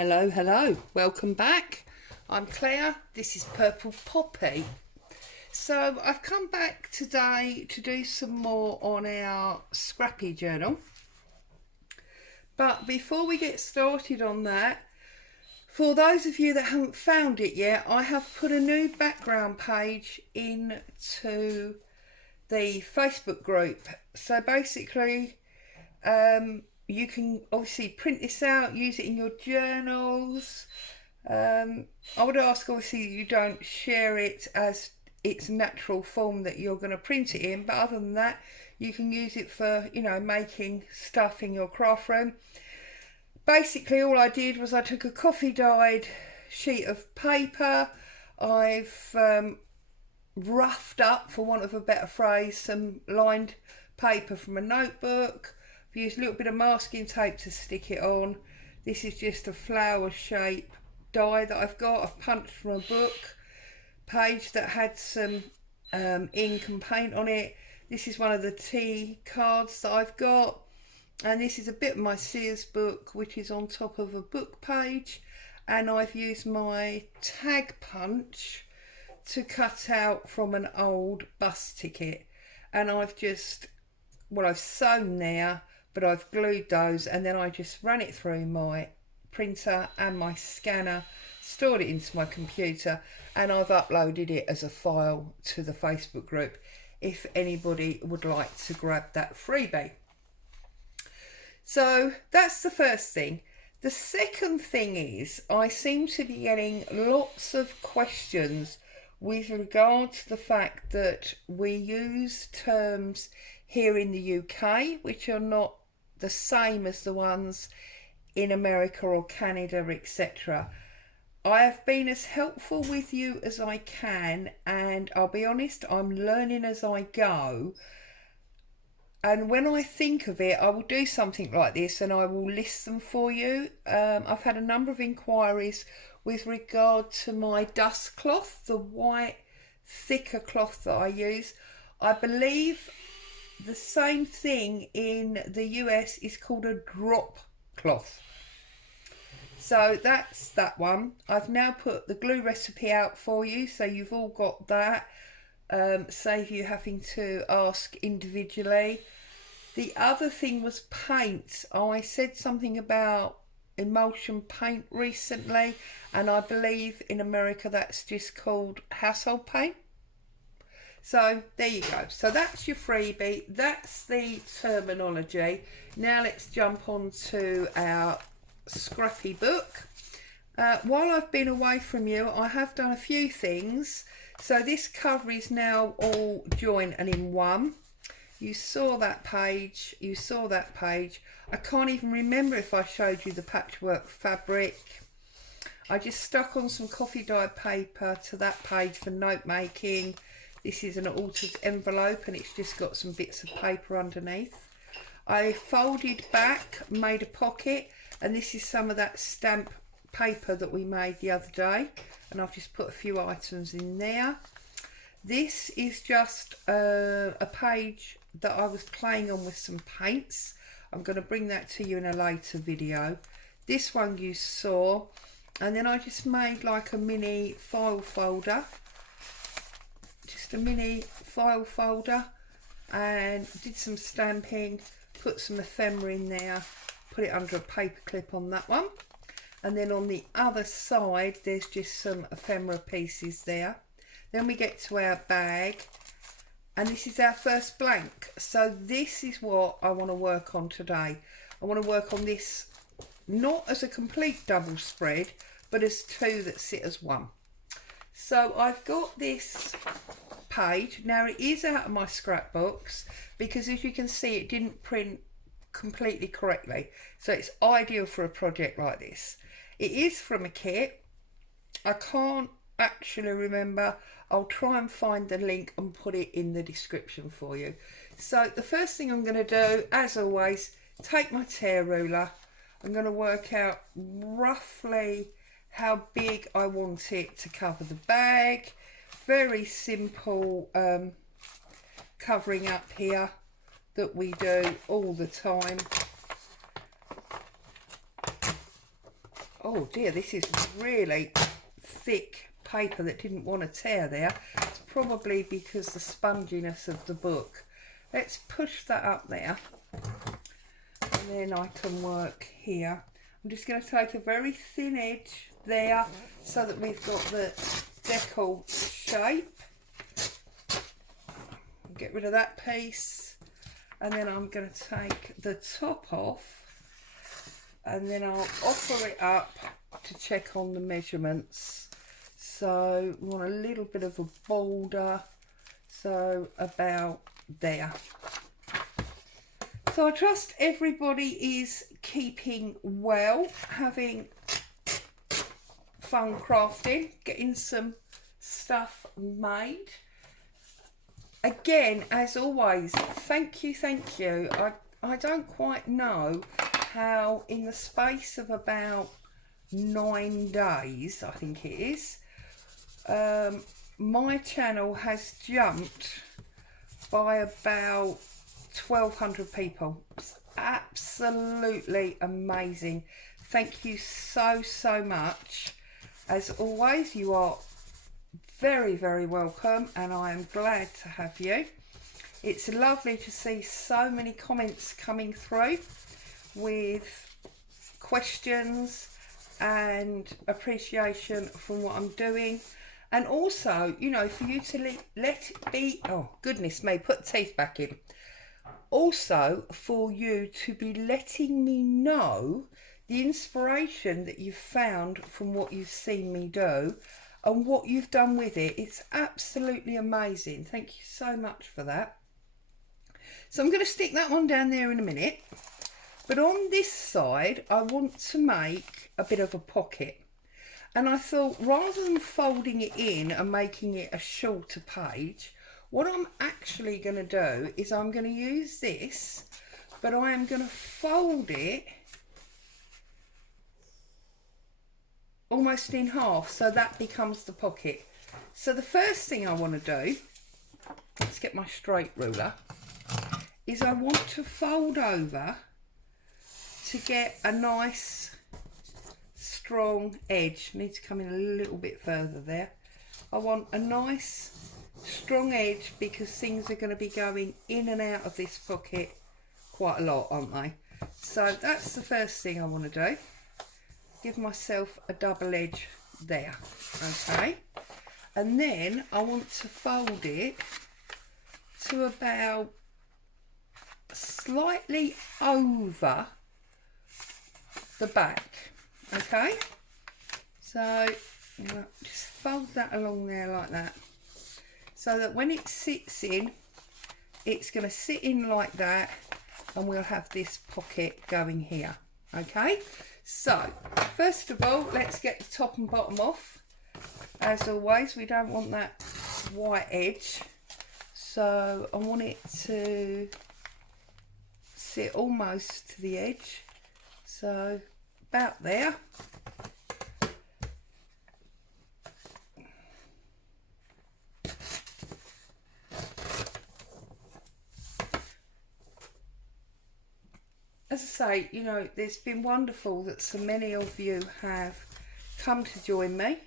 Hello, hello, welcome back. I'm Claire, this is Purple Poppy. So I've come back today to do some more on our Scrappy Journal. But before we get started on that, for those of you that haven't found it yet, I have put a new background page into the Facebook group. So basically, you can obviously print this out, use it in your journals. I would ask obviously you don't share it as its natural form that you're going to print it in, but other than that you can use it for, you know, making stuff in your craft room. Basically all I did was I took a coffee dyed sheet of paper. I've roughed up, for want of a better phrase, some lined paper from a notebook. I've used a little bit of masking tape to stick it on. This is just a flower shape die that I've got. I've punched from a book page that had some ink and paint on it. This is one of the tea cards that I've got, and this is a bit of my Sears book which is on top of a book page, and I've used my tag punch to cut out from an old bus ticket, and I've just, well, I've sewn there, but I've glued those, and then I just ran it through my printer and my scanner, stored it into my computer, and I've uploaded it as a file to the Facebook group if anybody would like to grab that freebie. So that's the first thing. The second thing is I seem to be getting lots of questions with regard to the fact that we use terms here in the UK which are not the same as the ones in America or Canada, etc. I have been as helpful with you as I can, and I'll be honest, I'm learning as I go. And when I think of it, I will do something like this and I will list them for you. I've had a number of inquiries with regard to my dust cloth, the white thicker cloth that I use. I believe the same thing in the US is called a drop cloth. So that's that one. I've now put the glue recipe out for you, so you've all got that. Save you having to ask individually. The other thing was paint. I said something about emulsion paint recently, and I believe in America that's just called household paint. So there you go. So that's your freebie. That's the terminology. Now let's jump on to our Scrappy book. While I've been away from you, I have done a few things. So this cover is now all joined and in one. You saw that page. You saw that page. I can't even remember if I showed you the patchwork fabric. I just stuck on some coffee dyed paper to that page for note making. This is an altered envelope and it's just got some bits of paper underneath. I folded back, made a pocket, and this is some of that stamp paper that we made the other day, and I've just put a few items in there. This is just a page that I was playing on with some paints. I'm going to bring that to you in a later video. This one you saw, and then I just made like a mini file folder, just a mini file folder, and did some stamping, put some ephemera in there, put it under a paper clip on that one, and then on the other side there's just some ephemera pieces there. Then we get to our bag, and this is our first blank. So this is what I want to work on today. I want to work on this not as a complete double spread, but as two that sit as one. So I've got this page. Now it is out of my scrapbooks because as you can see it didn't print completely correctly. So it's ideal for a project like this. It is from a kit. I can't actually remember. I'll try and find the link and put it in the description for you. So the first thing I'm going to do, as always, take my tear ruler. I'm going to work out roughly how big I want it to cover the bag. Very simple covering up here that we do all the time. Oh dear, this is really thick paper that didn't want to tear there. It's probably because the sponginess of the book. Let's push that up there, and then I can work here. I'm just going to take a very thin edge there so that we've got the decal shape. Get rid of that piece, and then I'm going to take the top off, and then I'll offer it up to check on the measurements. So we want a little bit of a border, so about there. So I trust everybody is keeping well, having fun crafting, getting some stuff made. Again, as always, thank you. I don't quite know how in the space of about 9 days, I think it is, my channel has jumped by about 1,200 people. It's absolutely amazing. Thank you so much. As always, you are very welcome, and I am glad to have you. It's lovely to see so many comments coming through with questions and appreciation from what I'm doing, and also, you know, for you to let it be, oh goodness me, put the teeth back in. Also for you to be letting me know the inspiration that you've found from what you've seen me do and what you've done with it. It's absolutely amazing. Thank you so much for that. So I'm going to stick that one down there in a minute. But on this side, I want to make a bit of a pocket. And I thought, rather than folding it in and making it a shorter page, what I'm actually going to do is I'm going to use this, but I am going to fold it almost in half, so that becomes the pocket. So the first thing I want to do, let's get my straight ruler, is I want to fold over to get a nice strong edge. Need to come in a little bit further there. I want a nice strong edge because things are going to be going in and out of this pocket quite a lot, aren't they? So that's the first thing I want to do. Give myself a double edge there, okay? And then I want to fold it to about slightly over the back, okay? So just fold that along there like that, so that when it sits in, it's going to sit in like that, and we'll have this pocket going here, okay? So first of all, let's get the top and bottom off. As always, we don't want that white edge, so I want it to sit almost to the edge, so about there. As I say, you know, it's been wonderful that so many of you have come to join me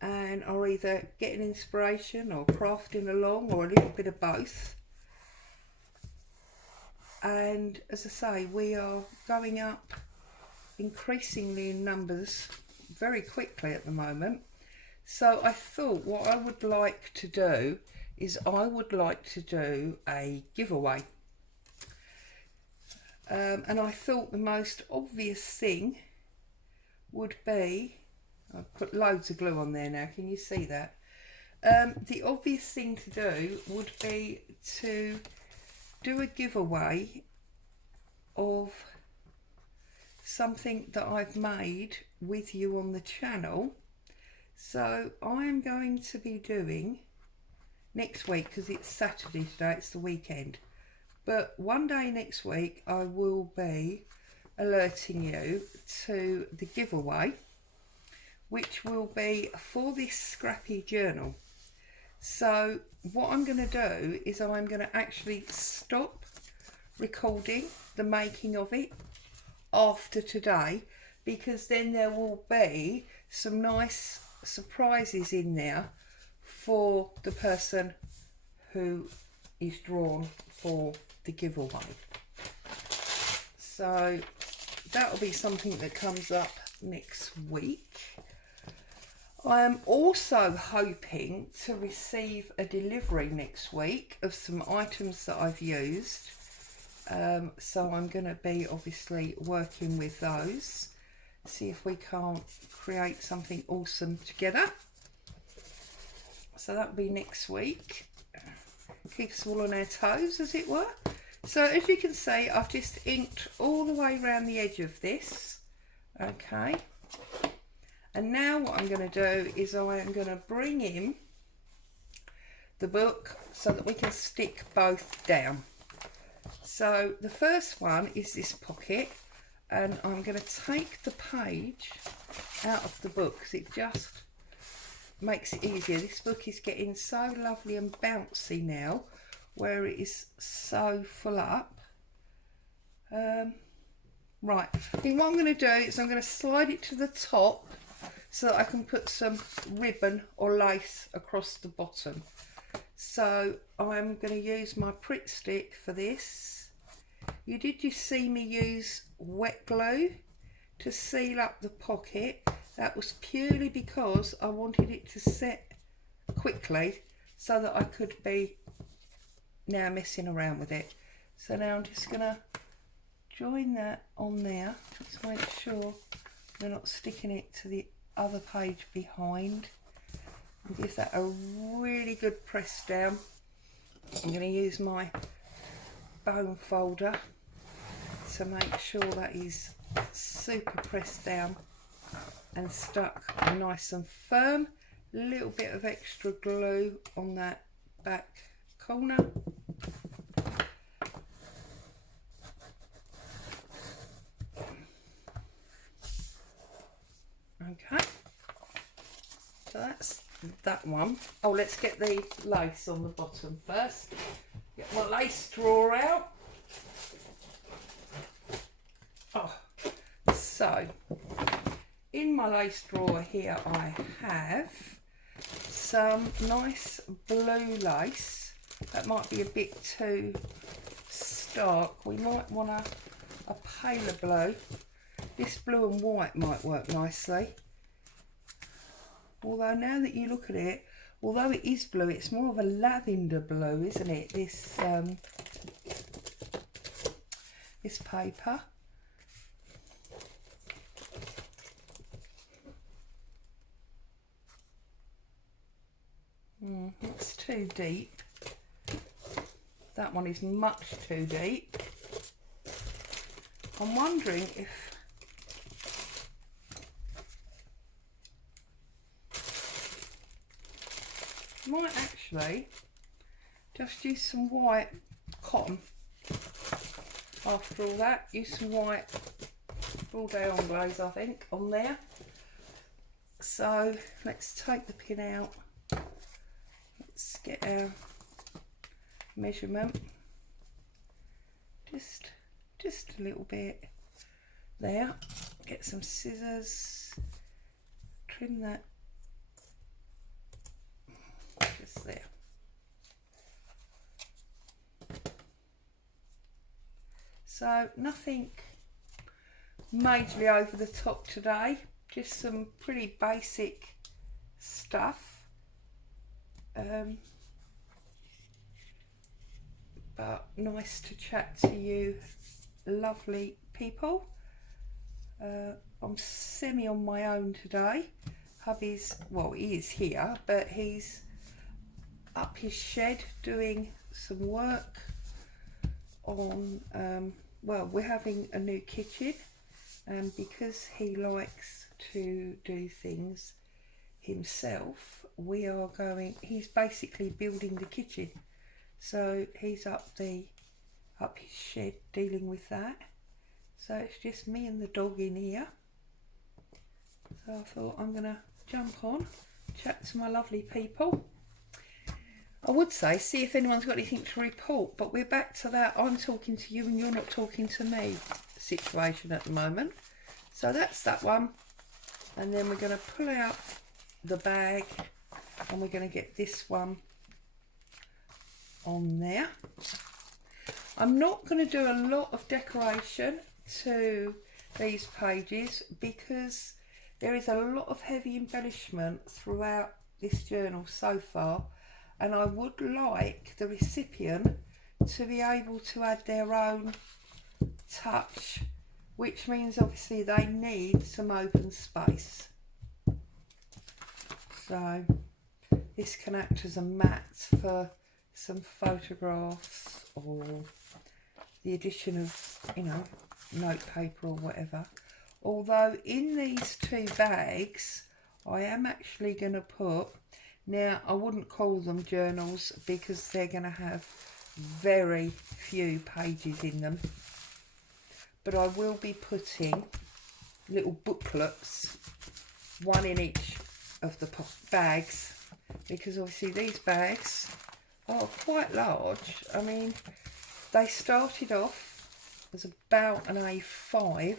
and are either getting inspiration or crafting along, or a little bit of both. And as I say, we are going up increasingly in numbers very quickly at the moment. So I thought what I would like to do is I would like to do a giveaway. And I thought the most obvious thing would be, I've put loads of glue on there now, can you see that? The obvious thing to do would be to do a giveaway of something that I've made with you on the channel. So I am going to be doing next week, because it's Saturday today, it's the weekend. But one day next week I will be alerting you to the giveaway, which will be for this Scrappy Journal. So what I'm going to do is I'm going to actually stop recording the making of it after today, because then there will be some nice surprises in there for the person who is drawn for the giveaway. So that'll be something that comes up next week. I am also hoping to receive a delivery next week of some items that I've used. So I'm going to be obviously working with those. See if we can't create something awesome together. So that'll be next week. Keep us all on our toes, as it were. So as you can see, I've just inked all the way around the edge of this. Okay. And now what I'm going to do is I am going to bring in the book so that we can stick both down. So the first one is this pocket, and I'm going to take the page out of the book because it just makes it easier. This book is getting so lovely and bouncy now, where it is so full up. Right, I think what I'm going to do is I'm going to slide it to the top so that I can put some ribbon or lace across the bottom. So I'm going to use my Pritt stick for this. You did just see me use wet glue to seal up the pocket. That was purely because I wanted it to set quickly so that I could be now messing around with it. So now I'm just going to join that on there. Just make sure we're not sticking it to the other page behind. And give that a really good press down. I'm going to use my bone folder to make sure that is super pressed down and stuck nice and firm. A little bit of extra glue on that back corner. Okay, so that's that one. Oh, let's get the lace on the bottom first. Get my lace drawer out. Oh, so in my lace drawer here I have some nice blue lace. That might be a bit too stark. We might want a paler blue. This blue and white might work nicely. Although now that you look at it, although it is blue, it's more of a lavender blue, isn't it? This this paper. It's too deep. That one is much too deep. I'm wondering if I might actually just use some white cotton. After all that, use some white all day on glaze, I think, on there. So let's take the pin out. Let's get our measurement. Just a little bit there. Get some scissors. Trim that just there. So nothing majorly over the top today, just some pretty basic stuff, but nice to chat to you lovely people. I'm semi on my own today. Hubby's, well, he is here, but he's up his shed doing some work on, well, we're having a new kitchen, and because he likes to do things himself, we are going, he's basically building the kitchen, so he's up his shed dealing with that. So it's just me and the dog in here. So I thought I'm gonna jump on, chat to my lovely people. I would say, see if anyone's got anything to report, but we're back to that I'm talking to you and you're not talking to me situation at the moment. So that's that one. And then we're going to pull out the bag and we're going to get this one on there. I'm not going to do a lot of decoration to these pages because there is a lot of heavy embellishment throughout this journal so far, and I would like the recipient to be able to add their own touch, which means obviously they need some open space. So this can act as a mat for some photographs or the addition of, you know, note paper or whatever. Although in these two bags I am actually going to put, now I wouldn't call them journals because they're going to have very few pages in them, but I will be putting little booklets, one in each of the bags, because obviously these bags are quite large. I mean, they started off as about an A5,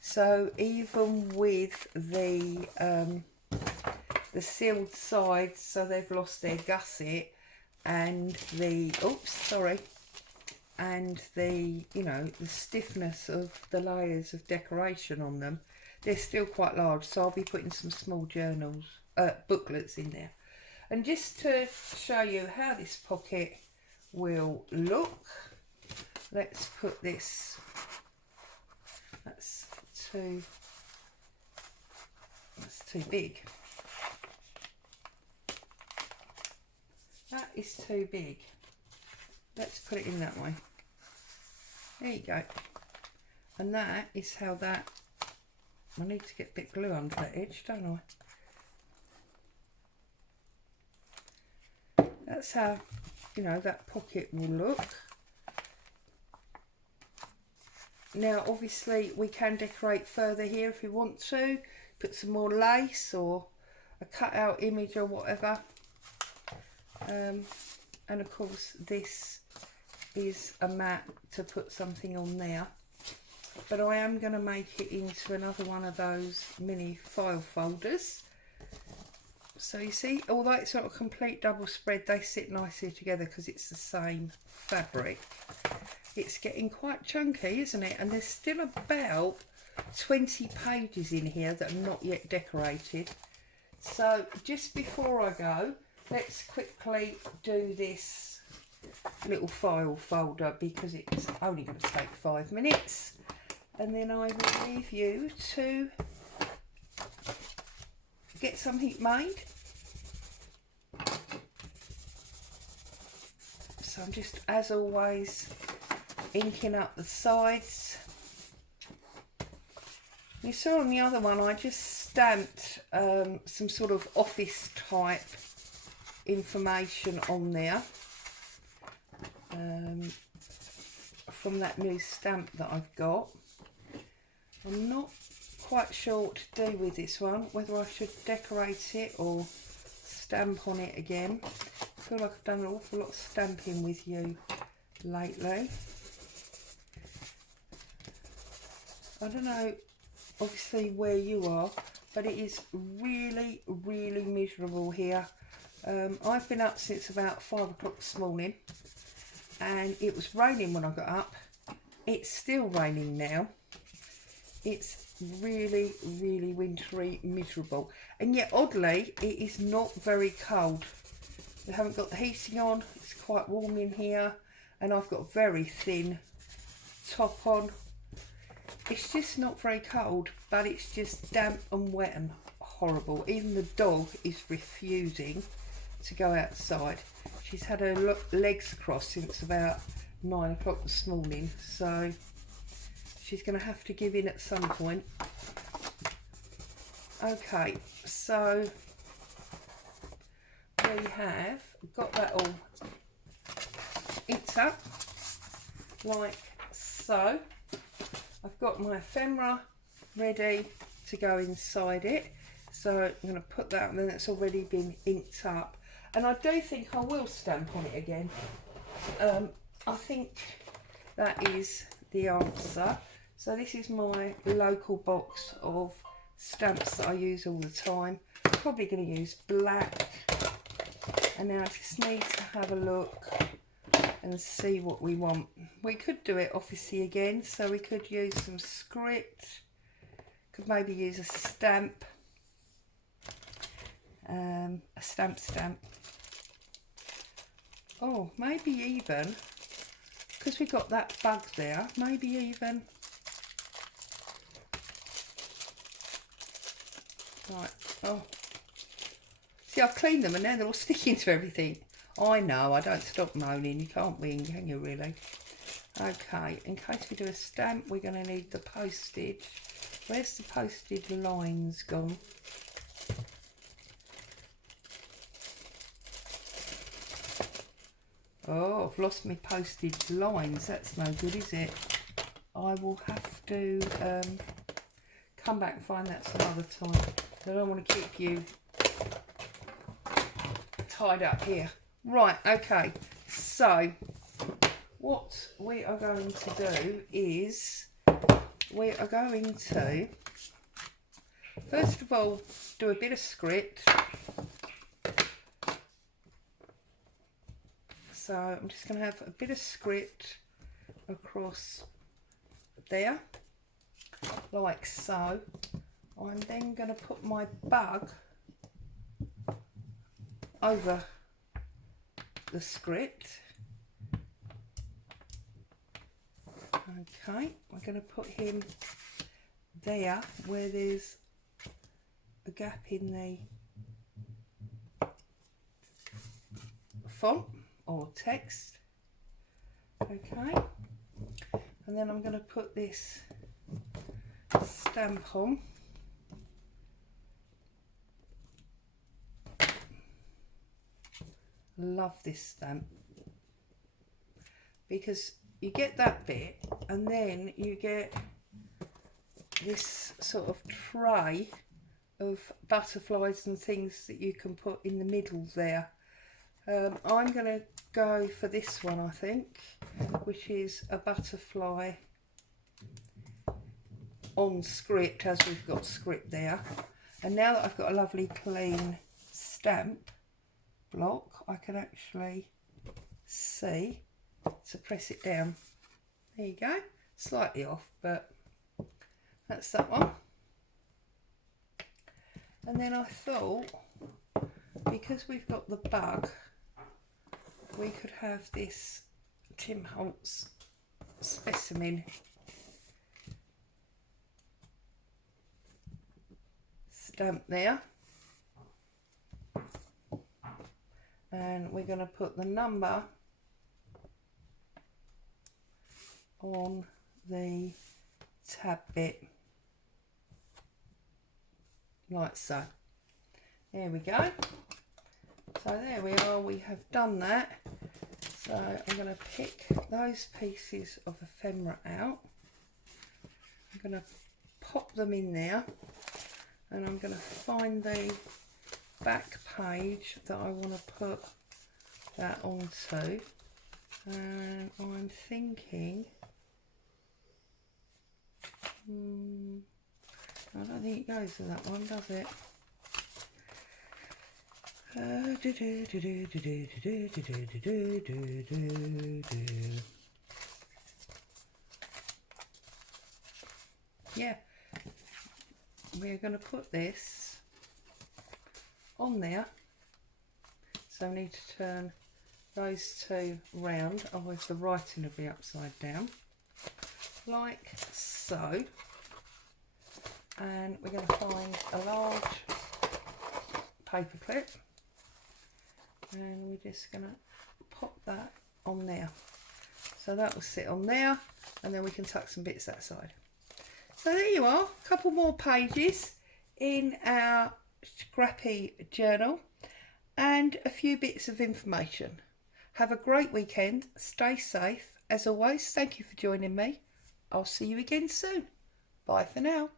so even with the sealed sides, so they've lost their gusset, and the and the, you know, the stiffness of the layers of decoration on them, they're still quite large. So I'll be putting some small journals, booklets in there. And just to show you how this pocket will look, let's put this, that's too big. That is too big. Let's put it in that way. There you go. And that is how that, I need to get a bit of glue under that edge, don't I? That's how, you know, that pocket will look. Now obviously we can decorate further here if we want to, put some more lace or a cut out image or whatever. And of course this is a mat to put something on there, but I am going to make it into another one of those mini file folders. So you see, although it's not a complete double spread, they sit nicely together because it's the same fabric. It's getting quite chunky, isn't it? And there's still about 20 pages in here that are not yet decorated. So just before I go, let's quickly do this little file folder because it's only going to take 5 minutes, and then I will leave you to get something made. So I'm just, as always, inking up the sides. You saw on the other one I just stamped some sort of office type information on there from that new stamp that I've got. I'm not quite sure what to do with this one, whether I should decorate it or stamp on it again. I feel like I've done an awful lot of stamping with you lately. I don't know obviously where you are, but it is really miserable here. I've been up since about 5 o'clock this morning and it was raining when I got up. It's still raining now. It's really wintry, miserable, and yet oddly it is not very cold. We haven't got the heating on, it's quite warm in here, and I've got a very thin top on. It's just not very cold, but it's just damp and wet and horrible. Even the dog is refusing to go outside. She's had her legs crossed since about 9 o'clock this morning, so she's going to have to give in at some point. Okay, so we have got that all inked up like so. I've got my ephemera ready to go inside it, so I'm going to put that, and then it's already been inked up, and I do think I will stamp on it again. I think that is the answer. So this is my local box of stamps that I use all the time. Probably going to use black. And now I just need to have a look and see what we want. We could do it obviously again, so we could use some script, could maybe use a stamp, stamp. Oh, maybe even, because we got that bug there, maybe even, right, oh, see, I've cleaned them and now they're all sticking to everything. I know, I don't stop moaning, you can't win, can you really? Okay, in case we do a stamp, we're going to need the postage. Where's the postage lines gone? Oh, I've lost my postage lines, that's no good, is it? I will have to come back and find that some other time. I don't want to keep you tied up here. Right, okay, so what we are going to do is we are going to first of all do a bit of script. So I'm just going to have a bit of script across there, like so. I'm then going to put my bug over the script. Okay, we're going to put him there where there's a gap in the font or text. Okay, and then I'm going to put this stamp on. Love this stamp because you get that bit and then you get this sort of tray of butterflies and things that you can put in the middle there. I'm going to go for this one, I think, which is a butterfly on script, as we've got script there. And now that I've got a lovely clean stamp block, I can actually see to press it down. There you go, slightly off, but that's that one. And then I thought, because we've got the bug, we could have this Tim Holtz specimen stamp there, and we're going to put the number on the tab bit, like so. There we go. So there we are, we have done that. So I'm going to pick those pieces of ephemera out. I'm going to pop them in there, and I'm going to find the back page that I want to put that onto. And I'm thinking, I don't think it goes to that one, does it? Yeah, we're going to put this on there, so I need to turn those two round, otherwise the writing will be upside down, like so. And we're going to find a large paper clip, and we're just going to pop that on there, so that will sit on there, and then we can tuck some bits that side. So there you are, a couple more pages in our Scrappy Journal and a few bits of information. Have a great weekend, stay safe. As always, thank you for joining me. I'll see you again soon. Bye for now.